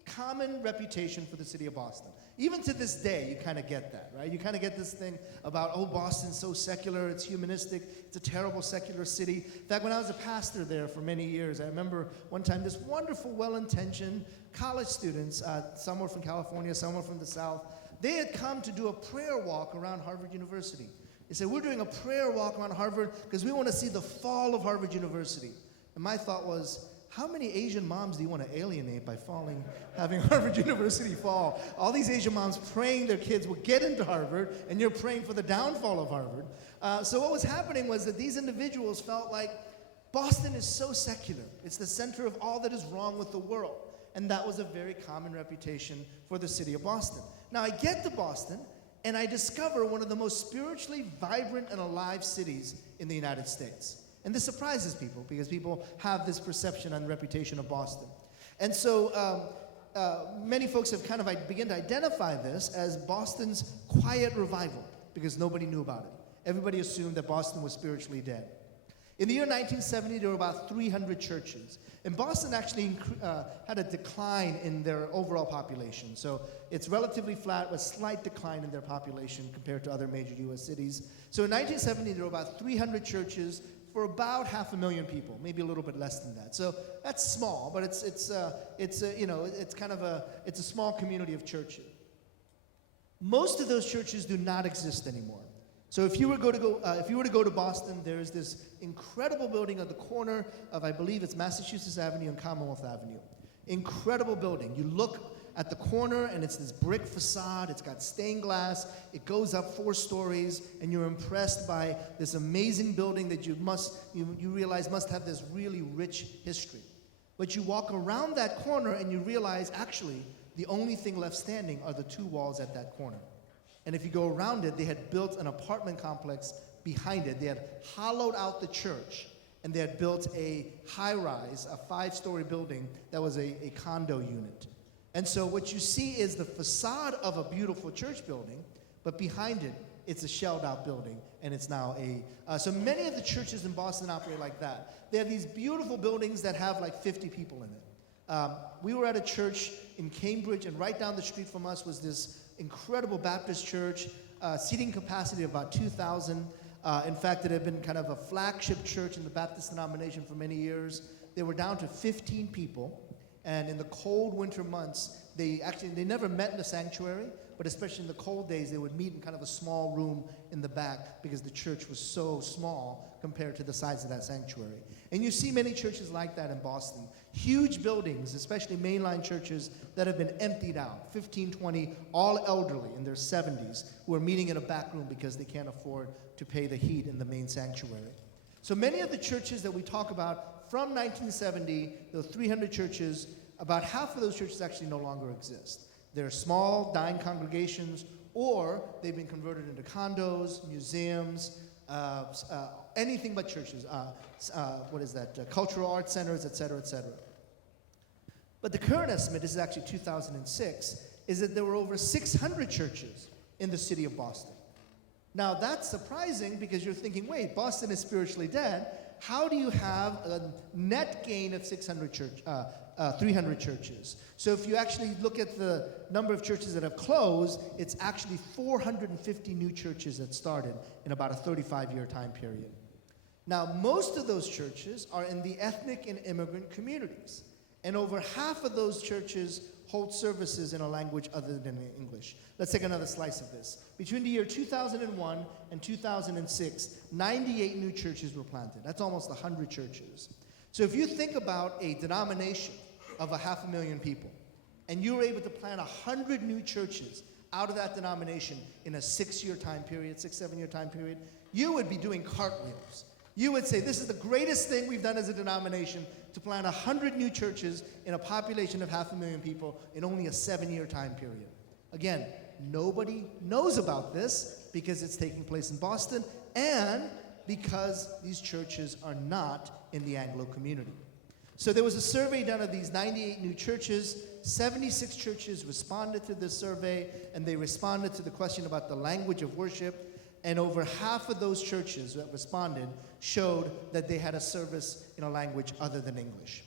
common reputation for the city of Boston. Even to this day, you kind of get that, right? You kind of get this thing about, oh, Boston's so secular, it's humanistic, it's a terrible secular city. In fact, when I was a pastor there for many years, I remember one time this wonderful, well-intentioned college students, some were from California, some were from the South, they had come to do a prayer walk around Harvard University. They said, we're doing a prayer walk around Harvard because we want to see the fall of Harvard University. And my thought was, how many Asian moms do you want to alienate by having Harvard University fall? All these Asian moms praying their kids will get into Harvard, and you're praying for the downfall of Harvard. So what was happening was that these individuals felt like Boston is so secular. It's the center of all that is wrong with the world. And that was a very common reputation for the city of Boston. Now I get to Boston, and I discover one of the most spiritually vibrant and alive cities in the United States. And this surprises people, because people have this perception and reputation of Boston. And so many folks have kind of begun to identify this as Boston's quiet revival, because nobody knew about it. Everybody assumed that Boston was spiritually dead. In the year 1970, there were about 300 churches. And Boston actually had a decline in their overall population. So it's relatively flat, with a slight decline in their population compared to other major U.S. cities. So in 1970, there were about 300 churches for about 500,000 people, maybe a little bit less than that. So that's small, but it's a small community of churches. Most of those churches do not exist anymore. So if you were to go to Boston, there's this incredible building at the corner of, I believe it's Massachusetts Avenue and Commonwealth Avenue. Incredible building. You look at the corner and it's this brick facade, it's got stained glass, it goes up 4 stories, and you're impressed by this amazing building that you realize must have this really rich history. But you walk around that corner and you realize actually the only thing left standing are the 2 walls at that corner. And if you go around it, they had built an apartment complex behind it. They had hollowed out the church, and they had built a high-rise, a 5-story building that was a condo unit. And so what you see is the facade of a beautiful church building, but behind it, it's a shelled-out building, and it's now so many of the churches in Boston operate like that. They have these beautiful buildings that have like 50 people in it. We were at a church in Cambridge, and right down the street from us was this incredible Baptist church, seating capacity of about 2,000. In fact, it had been kind of a flagship church in the Baptist denomination for many years. They were down to 15 people, and in the cold winter months, they never met in the sanctuary, but especially in the cold days, they would meet in kind of a small room in the back because the church was so small compared to the size of that sanctuary. And you see many churches like that in Boston. Huge buildings, especially mainline churches that have been emptied out, 15, 20, all elderly in their 70s, who are meeting in a back room because they can't afford to pay the heat in the main sanctuary. So many of the churches that we talk about from 1970, those 300 churches, about half of those churches actually no longer exist. They're small, dying congregations, or they've been converted into condos, museums, anything but churches. Cultural arts centers, et cetera, et cetera. But the current estimate, this is actually 2006, is that there were over 600 churches in the city of Boston. Now that's surprising because you're thinking, wait, Boston is spiritually dead. How do you have a net gain of 300 churches? So if you actually look at the number of churches that have closed, it's actually 450 new churches that started in about a 35-year time period. Now, most of those churches are in the ethnic and immigrant communities, and over half of those churches hold services in a language other than English. Let's take another slice of this. Between the year 2001 and 2006, 98 new churches were planted. That's almost 100 churches. So if you think about a denomination of 500,000 people, and you were able to plant 100 new churches out of that denomination in a 6-year time period, 6-7-year time period, you would be doing cartwheels. You would say, this is the greatest thing we've done as a denomination, to plant 100 new churches in a population of 500,000 people in only a 7-year time period. Again, nobody knows about this because it's taking place in Boston and because these churches are not in the Anglo community. So there was a survey done of these 98 new churches. 76 churches responded to this survey, and they responded to the question about the language of worship. And over half of those churches that responded showed that they had a service in a language other than English.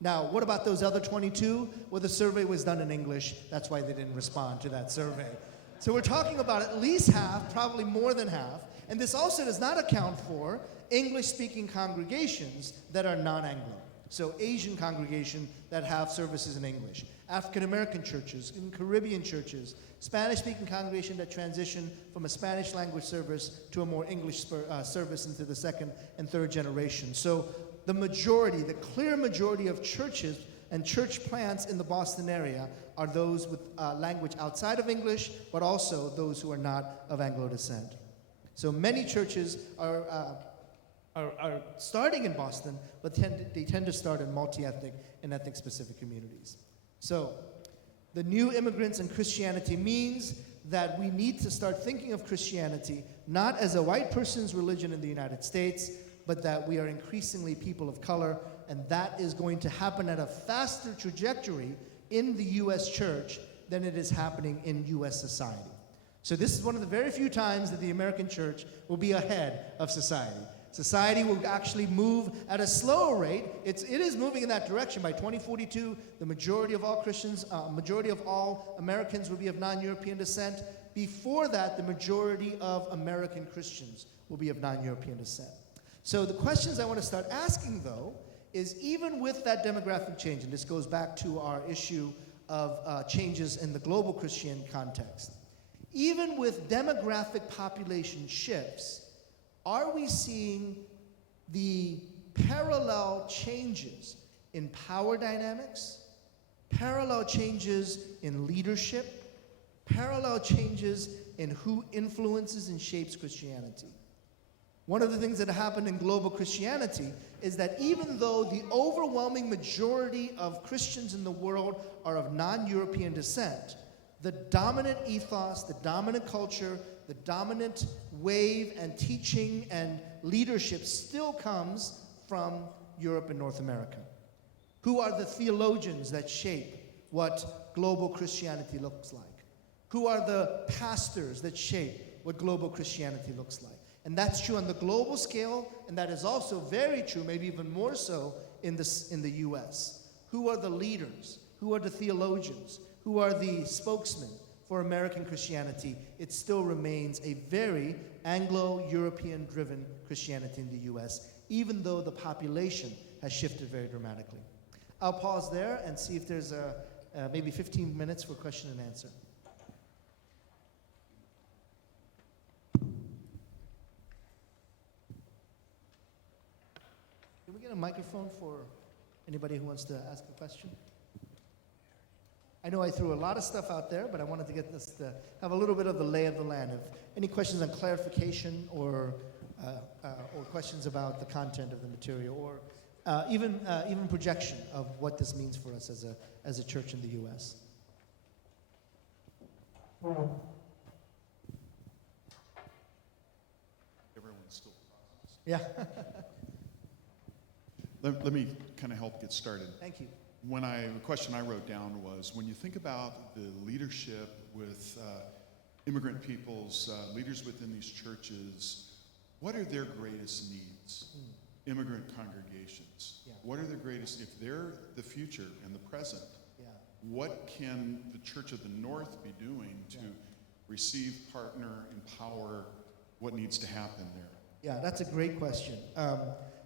Now, what about those other 22? Well, the survey was done in English. That's why they didn't respond to that survey. So we're talking about at least half, probably more than half. And this also does not account for English-speaking congregations that are non-Anglo. So Asian congregations that have services in English, African-American churches, and Caribbean churches, Spanish-speaking congregation that transition from a Spanish language service to a more English service into the 2nd and 3rd generation. So the clear majority of churches and church plants in the Boston area are those with language outside of English, but also those who are not of Anglo descent. So many churches are starting in Boston, but they tend to start in multi-ethnic and ethnic-specific communities. So the new immigrants in Christianity means that we need to start thinking of Christianity not as a white person's religion in the United States, but that we are increasingly people of color, and that is going to happen at a faster trajectory in the U.S. church than it is happening in U.S. society. So this is one of the very few times that the American church will be ahead of society. Society will actually move at a slower rate. It is moving in that direction. By 2042, the majority of all Christians, majority of all Americans will be of non-European descent. Before that, the majority of American Christians will be of non-European descent. So the questions I want to start asking, though, is even with that demographic change, and this goes back to our issue of changes in the global Christian context, even with demographic population shifts, are we seeing the parallel changes in power dynamics, parallel changes in leadership, parallel changes in who influences and shapes Christianity? One of the things that happened in global Christianity is that even though the overwhelming majority of Christians in the world are of non-European descent, the dominant ethos, the dominant culture, the dominant wave and teaching and leadership still comes from Europe and North America. Who are the theologians that shape what global Christianity looks like? Who are the pastors that shape what global Christianity looks like? And that's true on the global scale, and that is also very true, maybe even more so, in the U.S. Who are the leaders? Who are the theologians? Who are the spokesmen for American Christianity? It still remains a very Anglo-European driven Christianity in the U.S., even though the population has shifted very dramatically. I'll pause there and see if there's maybe 15 minutes for question and answer. Can we get a microphone for anybody who wants to ask a question? I know I threw a lot of stuff out there, but I wanted to get this to have a little bit of the lay of the land. If any questions on clarification or questions about the content of the material, or even projection of what this means for us as a church in the U.S. Everyone's still. Yeah. Let me kind of help get started. Thank you. The question I wrote down was, when you think about the leadership with immigrant peoples, leaders within these churches, what are their greatest needs? Immigrant congregations. Yeah. What are their greatest, if they're the future and the present, what can the Church of the North be doing to receive, partner, empower what needs to happen there? Yeah, that's a great question.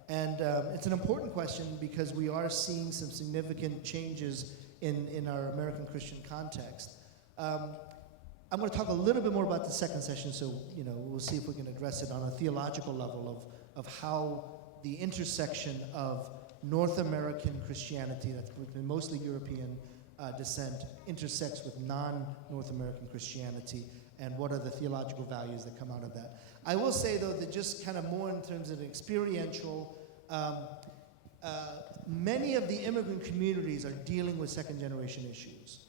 And it's an important question because we are seeing some significant changes in our American Christian context. I'm going to talk a little bit more about the second session, so we'll see if we can address it on a theological level of how the intersection of North American Christianity, that's been mostly European descent, intersects with non-North American Christianity, and what are the theological values that come out of that. I will say, though, that just kind of more in terms of experiential, many of the immigrant communities are dealing with second-generation issues.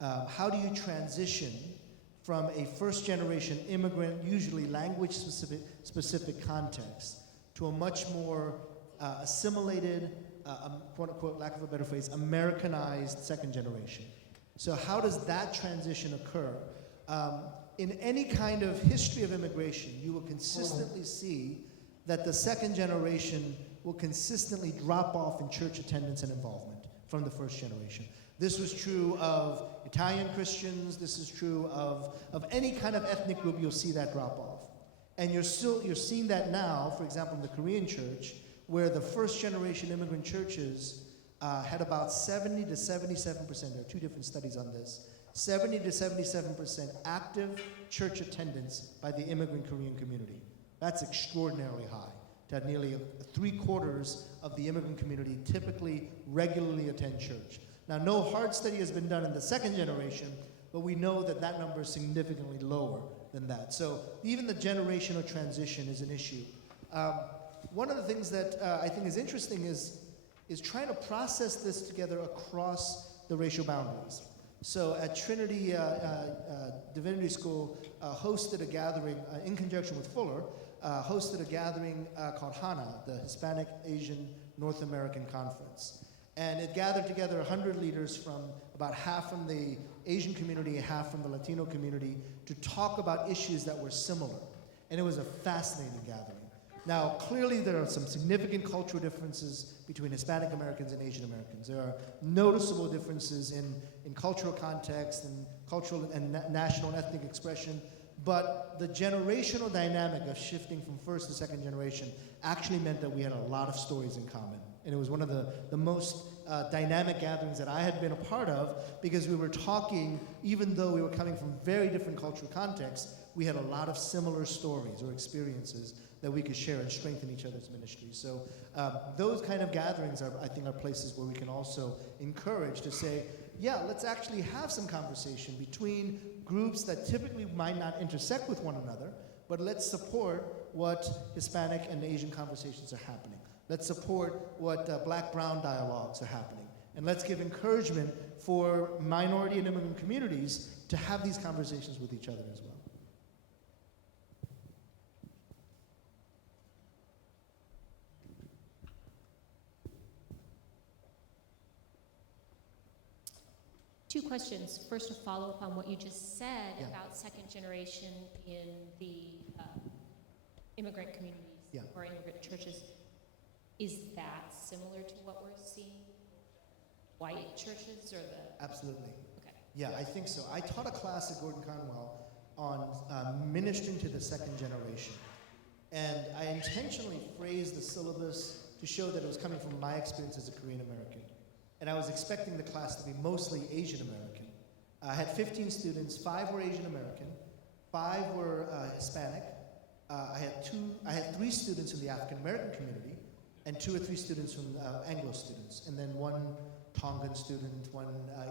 How do you transition from a first-generation immigrant, usually language-specific context, to a much more assimilated, quote-unquote, lack of a better phrase, Americanized second generation? So how does that transition occur? In any kind of history of immigration, you will consistently see that the second generation will consistently drop off in church attendance and involvement from the first generation. This was true of Italian Christians. This is true of any kind of ethnic group. You'll see that drop off. And you're seeing that now, for example, in the Korean church, where the first generation immigrant churches had about 70 to 77%, there are two different studies on this, 70 to 77% active church attendance by the immigrant Korean community. That's extraordinarily high, to have nearly 3/4 of the immigrant community typically regularly attend church. Now, no hard study has been done in the second generation, but we know that that number is significantly lower than that. So even the generational transition is an issue. One of the things that I think is interesting is trying to process this together across the racial boundaries. So at Trinity Divinity School hosted a gathering in conjunction with Fuller, hosted a gathering called HANA, the Hispanic Asian North American Conference. And it gathered together 100 leaders from about half from the Asian community, half from the Latino community, to talk about issues that were similar. And it was a fascinating gathering. Now, clearly there are some significant cultural differences between Hispanic Americans and Asian Americans. There are noticeable differences in cultural context and cultural and national and ethnic expression. But the generational dynamic of shifting from first to second generation actually meant that we had a lot of stories in common. And it was one of the most dynamic gatherings that I had been a part of, because we were talking, even though we were coming from very different cultural contexts, we had a lot of similar stories or experiences that we could share and strengthen each other's ministry. So those kind of gatherings are, I think, are places where we can also encourage to say, yeah, let's actually have some conversation between groups that typically might not intersect with one another, but let's support what Hispanic and Asian conversations are happening. Let's support what black-brown dialogues are happening. And let's give encouragement for minority and immigrant communities to have these conversations with each other as well. Two questions. First, a follow-up on what you just said Yeah. about second generation in the immigrant communities or immigrant churches. Is that similar to what we're seeing? White churches or the... Absolutely. Okay. Yeah, I think so. I taught a class at Gordon Conwell on ministering to the second generation. And I intentionally phrased the syllabus to show that it was coming from my experience as a Korean American. And I was expecting the class to be mostly Asian American. I had 15 students, 5 were Asian American, 5 were Hispanic. I had 3 students from the African American community, and 2 or 3 students from Anglo students, and then 1 Tongan student, 1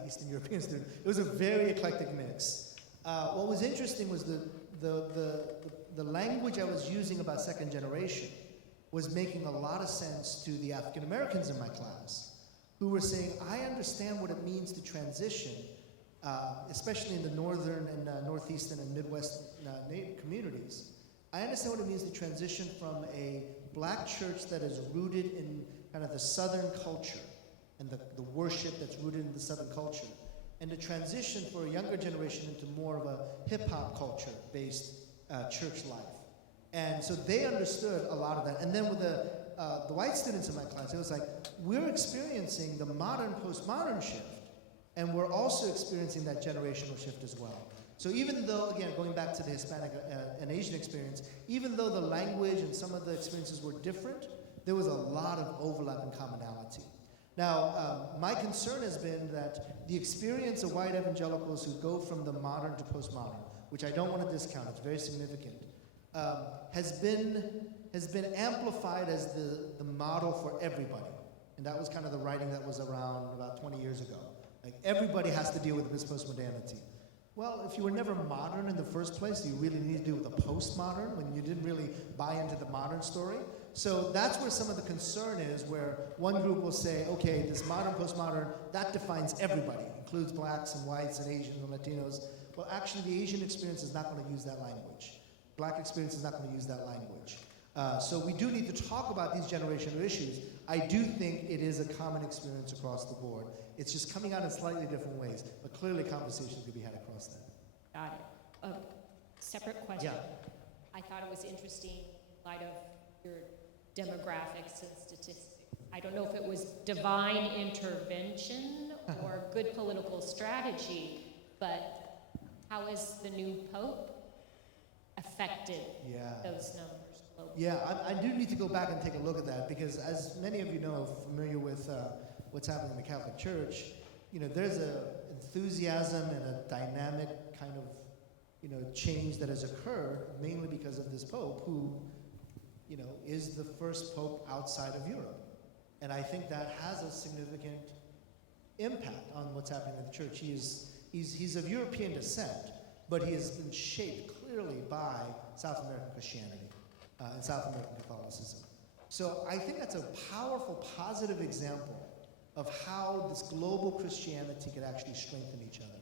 Eastern European student. It was a very eclectic mix. What was interesting was the language I was using about second generation was making a lot of sense to the African Americans in my class, who were saying, I understand what it means to transition, especially in the northern and northeastern and midwest communities. I understand what it means to transition from a black church that is rooted in kind of the southern culture and the worship that's rooted in the southern culture, and to transition for a younger generation into more of a hip-hop culture-based church life. And so they understood a lot of that. And then with the white students in my class, it was like, we're experiencing the modern, postmodern shift, and we're also experiencing that generational shift as well. So even though, again, going back to the Hispanic and Asian experience, even though the language and some of the experiences were different, there was a lot of overlap and commonality. Now, my concern has been that the experience of white evangelicals who go from the modern to postmodern, which I don't want to discount, it's very significant, has been amplified as the model for everybody. And that was kind of the writing that was around about 20 years ago. Like, everybody has to deal with this postmodernity. Well, if you were never modern in the first place, you really need to deal with the postmodern when you didn't really buy into the modern story. So that's where some of the concern is, where one group will say, okay, this modern, postmodern, that defines everybody, includes blacks and whites and Asians and Latinos. Well, actually, the Asian experience is not going to use that language. Black experience is not going to use that language. So we do need to talk about these generational issues. I do think it is a common experience across the board. It's just coming out in slightly different ways, but clearly conversations could be had across that. Got it. Separate question. Yeah. I thought it was interesting in light of your demographics and statistics. I don't know if it was divine intervention or good political strategy, but how has the new Pope affected those numbers globally? Yeah, I do need to go back and take a look at that, because as many of you know, familiar with what's happening in the Catholic Church, you know, there's an enthusiasm and a dynamic kind of, you know, change that has occurred, mainly because of this Pope who, you know, is the first Pope outside of Europe. And I think that has a significant impact on what's happening in the church. He's of European descent, but he has been shaped clearly by South American Christianity and South American Catholicism. So I think that's a powerful, positive example of how this global Christianity can actually strengthen each other.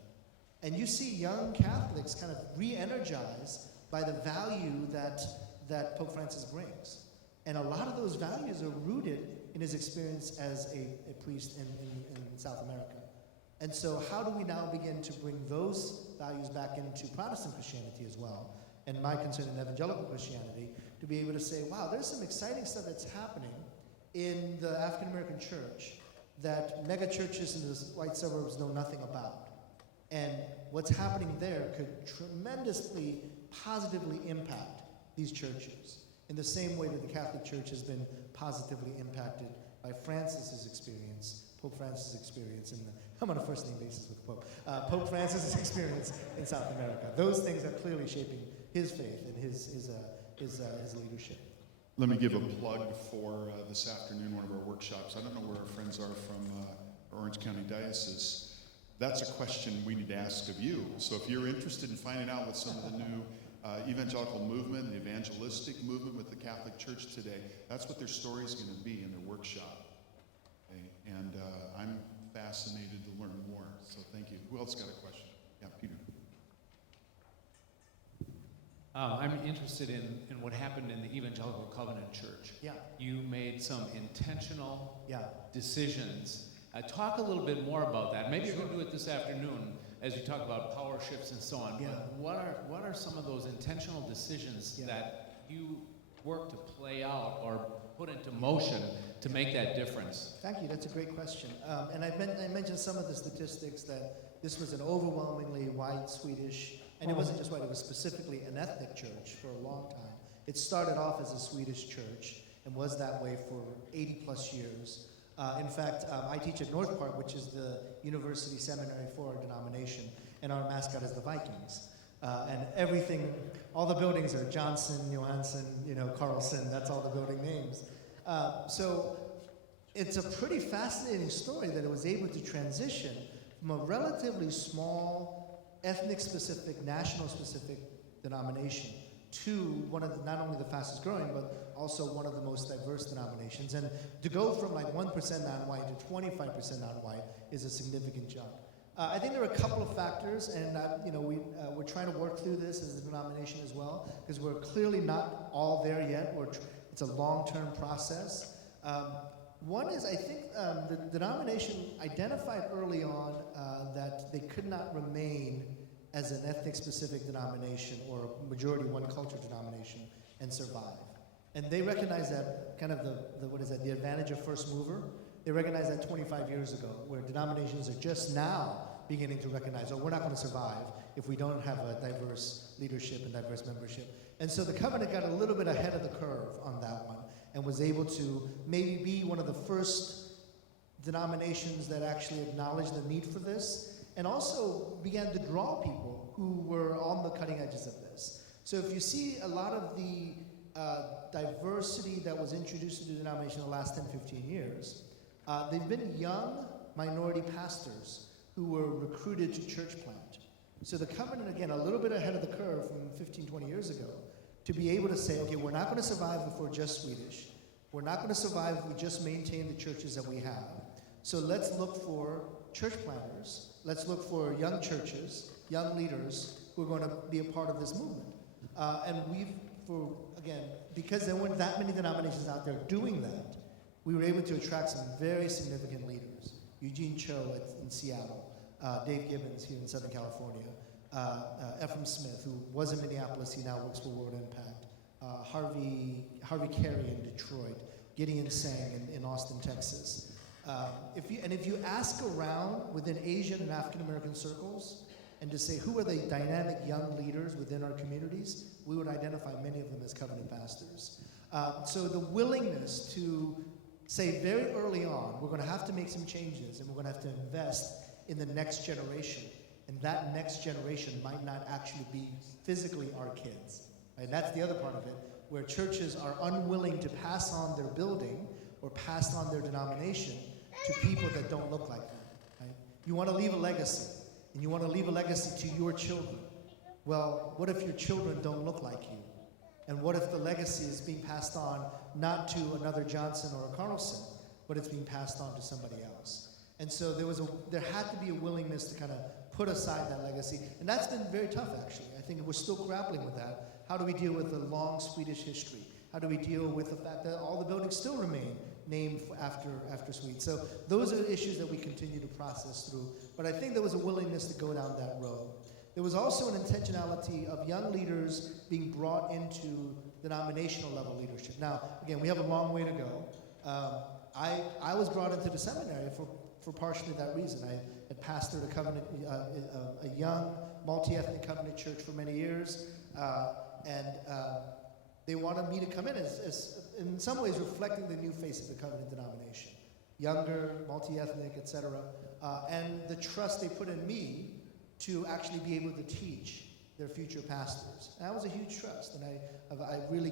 And you see young Catholics kind of re-energized by the value that Pope Francis brings. And a lot of those values are rooted in his experience as a priest in South America. And so how do we now begin to bring those values back into Protestant Christianity as well? And my concern in evangelical Christianity, to be able to say, wow, there's some exciting stuff that's happening in the African American church that mega churches in the white suburbs know nothing about. And what's happening there could tremendously, positively impact these churches in the same way that the Catholic Church has been positively impacted by Francis's experience, Pope Francis' experience I'm on a first name basis with Pope, Pope Francis' experience in South America. Those things are clearly shaping his faith and his leadership. Let me give a plug for this afternoon, one of our workshops. I don't know where our friends are from Orange County Diocese. That's a question we need to ask of you. So if you're interested in finding out what some of the new evangelical movement, the evangelistic movement with the Catholic Church today, that's what their story is going to be in their workshop. Okay? And I'm fascinated to learn more. So thank you. Who else got a question? Yeah, Peter. I'm interested in what happened in the Evangelical Covenant Church. Yeah. You made some intentional Yeah. decisions. Talk a little bit more about that. Maybe you're going to do it this afternoon as you talk about power shifts and so on. Yeah. But what are some of those intentional decisions that you work to play out or put into motion to make that difference? Thank you. That's a great question. And I mentioned some of the statistics that this was an overwhelmingly white Swedish, and it wasn't just white, it was specifically an ethnic church for a long time. It started off as a Swedish church and was that way for 80 plus years. In fact, I teach at North Park, which is the university seminary for our denomination, and our mascot is the Vikings. And everything, all the buildings are Johnson, Johansson, Carlson, that's all the building names. So it's a pretty fascinating story that it was able to transition from a relatively small, ethnic-specific, national-specific denomination to one of not only the fastest growing, but also one of the most diverse denominations. And to go from like 1% non-white to 25% non-white is a significant jump. I think there are a couple of factors, and we're trying to work through this as a denomination as well, because we're clearly not all there yet. It's a long-term process. One is, I think the denomination identified early on that they could not remain as an ethnic-specific denomination or a majority one-culture denomination and survive. And they recognize that kind of the advantage of first mover. They recognized that 25 years ago, where denominations are just now beginning to recognize, we're not going to survive if we don't have a diverse leadership and diverse membership. And so the covenant got a little bit ahead of the curve on that one and was able to maybe be one of the first denominations that actually acknowledged the need for this and also began to draw people who were on the cutting edges of this. So if you see a lot of the diversity that was introduced to the denomination in the last 10, 15 years, they've been young minority pastors who were recruited to church plant. So the covenant, again, a little bit ahead of the curve from 15, 20 years ago, to be able to say, okay, we're not going to survive if we're just Swedish. We're not going to survive if we just maintain the churches that we have. So let's look for church planters. Let's look for young churches, young leaders who are going to be a part of this movement. And because there weren't that many denominations out there doing that, we were able to attract some very significant leaders. Eugene Cho in Seattle, Dave Gibbons here in Southern California, Ephraim Smith, who was in Minneapolis, he now works for World Impact, Harvey Carey in Detroit, Gideon Sang in Austin, Texas. If you ask around within Asian and African American circles, and to say who are the dynamic young leaders within our communities, we would identify many of them as covenant pastors. So the willingness to say very early on, we're going to have to make some changes and we're going to have to invest in the next generation. And that next generation might not actually be physically our kids. Right? That's the other part of it, where churches are unwilling to pass on their building or pass on their denomination to people that don't look like them. Right? You want to leave a legacy, and you want to leave a legacy to your children. Well, what if your children don't look like you? And what if the legacy is being passed on not to another Johnson or a Carlson, but it's being passed on to somebody else? And so there had to be a willingness to kind of put aside that legacy. And that's been very tough, actually. I think we're still grappling with that. How do we deal with the long Swedish history? How do we deal with the fact that all the buildings still remain named after Swedes? So those are issues that we continue to process through. But I think there was a willingness to go down that road. There was also an intentionality of young leaders being brought into denominational level leadership. Now, again, we have a long way to go. I was brought into the seminary for partially that reason. I had pastored a young multi-ethnic covenant church for many years. and they wanted me to come as in some ways reflecting the new face of the Covenant denomination. Younger, multi-ethnic, etc. And the trust they put in me to actually be able to teach their future pastors. And that was a huge trust, and I really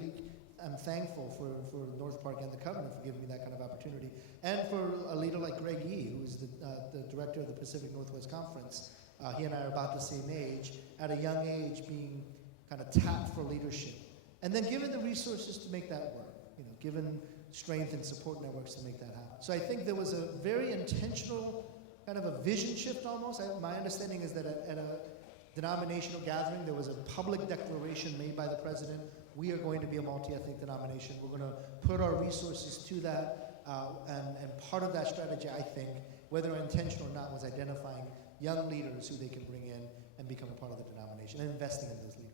am thankful for North Park and the Covenant for giving me that kind of opportunity, and for a leader like Greg Yee, who is the director of the Pacific Northwest Conference. He and I are about the same age, at a young age being kind of tapped for leadership. And then given the resources to make that work, given strength and support networks to make that happen. So I think there was a very intentional kind of a vision shift almost. My understanding is that at a denominational gathering, there was a public declaration made by the president. We are going to be a multi-ethnic denomination. We're going to put our resources to that. And part of that strategy, I think, whether intentional or not, was identifying young leaders who they can bring in and become a part of the denomination and investing in those leaders.